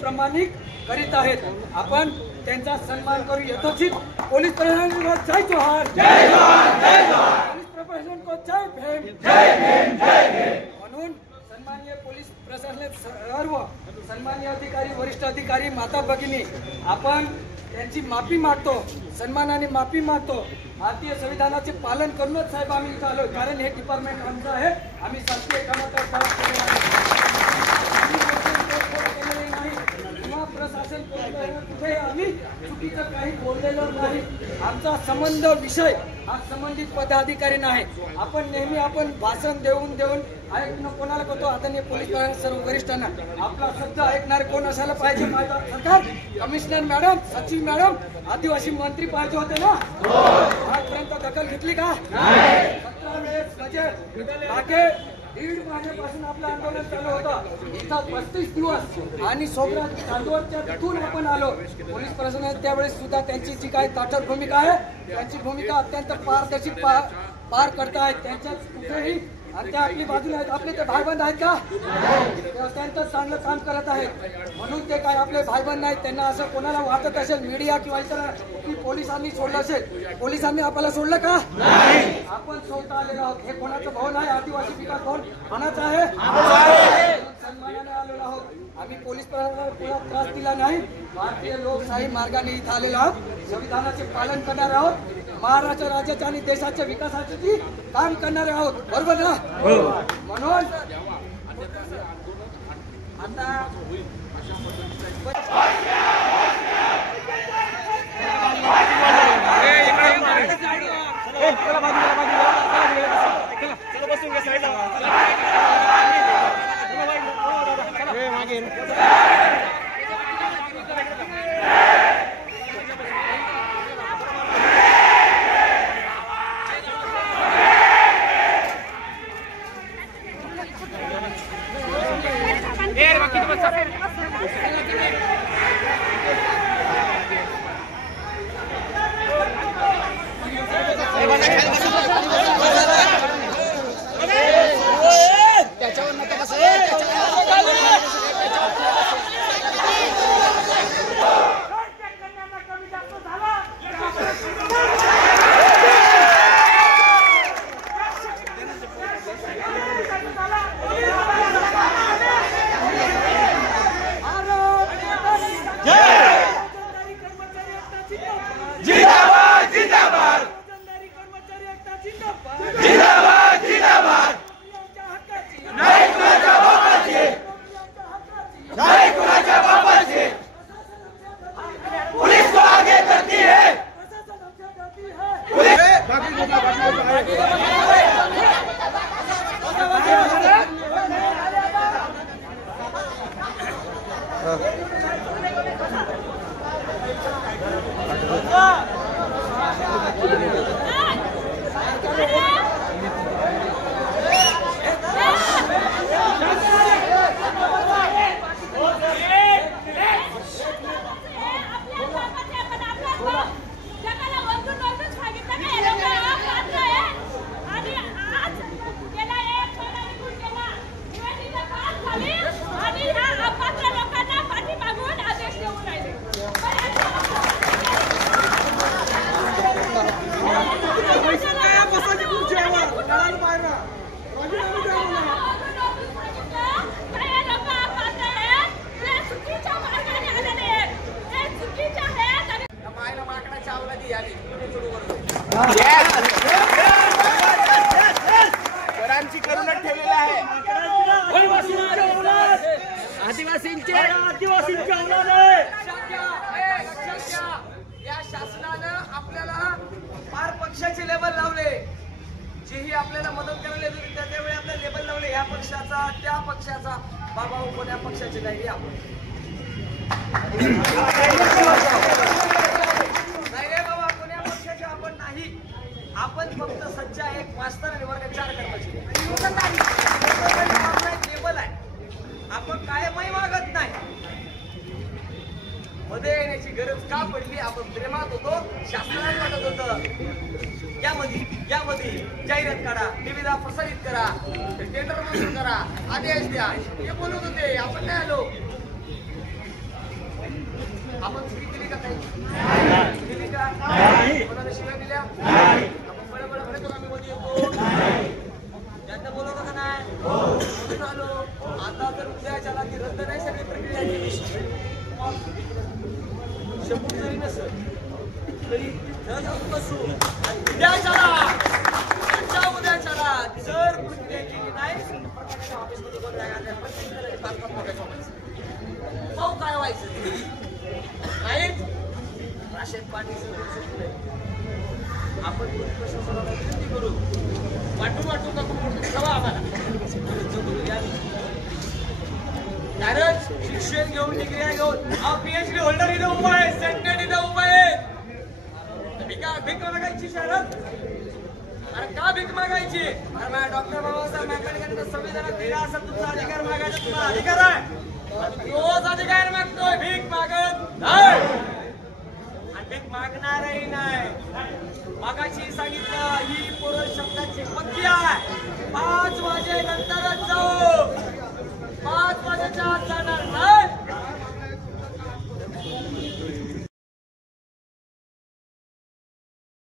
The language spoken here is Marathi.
प्रामाणिक करीत आहेत। आपण त्यांचा सन्मान करू। यथोचित पोलीस प्रशासन को जय जोहार, जय जोहार, जय जोहार। पोलीस प्रशासन को जय भीम, जय भीम, जय भीम। म्हणून सन्माननीय पोलीस प्रशासनाचे सर्व सन्माननीय अधिकारी, वरिष्ठ अधिकारी, माता भगिनी, आपण त्यांची माफी मागतो, सन्मानाने माफी मागतो। भारतीय संविधानाचे पालन करूनच साहेब आम्ही इथं आलो, कारण हे डिपार्टमेंट आमचं आहे। आम्ही शासकीय कामाचा पालन केलेला नाही किंवा प्रशासन कुठे आम्ही चुकीचं काही बोललेलं नाही। आमचा संबंध विषय हा संबंधित पदाधिकारी नाही। आपण नेहमी भाषण देऊन कोणाला करतो, आदरणीय पोलीस प्रशासन सर्व वरिष्ठांना आपला शब्द ऐकणारे कोण असायला पाहिजे। माझा सरकार कमिशनर मॅडम, सचिव मॅडम, आदिवासी मंत्री पाहिजे होते ना, आजपर्यंत दखल घेतली का? 17 वेळेस मागे 1.5 महिन्यापासून आपलं आंदोलन चालू होतं। इथं 35 दिवस आणि सोबत चांदवडच्या तिथून आपण आलो। पोलीस प्रशासनाने त्यावेळेस सुद्धा त्यांची जी काही ताठर भूमिका आहे, त्यांची भूमिका अत्यंत पारदर्शी पार करतायत। त्यांच्या कुठेही आणि त्या आपली बाजूला आहेत, आपले ते भाईबंद आहेत का? ते अत्यंत चांगलं काम करत आहेत, म्हणून ते काय आपले भाईबंद नाहीत। त्यांना असं कोणाला वाटत असेल मीडिया किंवा इतर की पोलिसांनी सोडलं असेल, पोलिसांनी आपल्याला सोडलं का? आपण स्वतः आलेलो आहोत। हे कोणाचं भवन आहे? आदिवासी विकास भवन कोणाचं आहे? सन्मानाने आलेलो आहोत। आम्ही पोलीस प्रशासनाला त्रास दिला नाही। भारतीय लोकशाही मार्गाने इथं आलेलो आहोत, संविधानाचे पालन करणार आहोत, महाराष्ट्र राज्याच्या आणि देशाच्या विकासासाठी काम करणारे आहोत, बरोबर ना? म्हणून आता या शासनानं आपल्याला फार पक्षाचे लेबल लावले, जेही आपल्याला मदत करायला येते त्यावेळी आपल्याला लेबल लावले, ह्या पक्षाचा त्या पक्षाचा। बाबा कोण्या पक्षाचे नाही आपण नाही रे बाबा, कोण्या पक्षाचे आपण नाही। आपण फक्त सच्चा एक मास्तर आणि वर्ग 4 कर्मचारी लेबल आहे। आपण कायमही मागत नाही, मध्ये येण्याची गरज का पडली? आपण प्रेमात होतो, शासनाला वाटत होतं यामध्ये जाहिरात काढा, निविदा प्रसारित करा, टेंडर मंजूर करा, आदेश द्या, हे बोलत होते। आपण नाही आलो, आपण चुकी केली का काही केली का कोणाला शिव्या दिल्या आपण बळबळ म्हणतो का मी मध्ये येतो ज्यांना बोलवतो का नाही बोलून आलो आता जर उद्याच्या लागी रद्द नाही सगळी प्रक्रिया केली शंभर जरी नसेल तरी न जाऊन बसू उद्याच्याला जर प्रक्रिया केली नाही ऑफिसमध्ये कोण नाही भाऊ काय व्हायचं नाहीच राशन पाणी आपण प्रशासनाला विनंती करू वाटून नको ठेवा आम्हाला कारण शिक्षण घेऊन डिग्री घेऊन PhD होल्डर इथं उभा आहे सेंटेड इथं उभा आहे भीक मागायची शहरात अरे का भीक मागायची अरे डॉक्टर बाबासाहेब आंबेडकर संविधानात दिला असेल तुमचा अधिकार मागायचा तुम्हाला अधिकार आहे तोच अधिकार मागतोय भीक मागत नाही आणि भीक मागणारही नाही मागाशी सांगितलं ही पुरुष शब्दाची पक्की आहे 5 वाजेनंतरच जाऊ 5 वाजेच्या आत जाणार नाही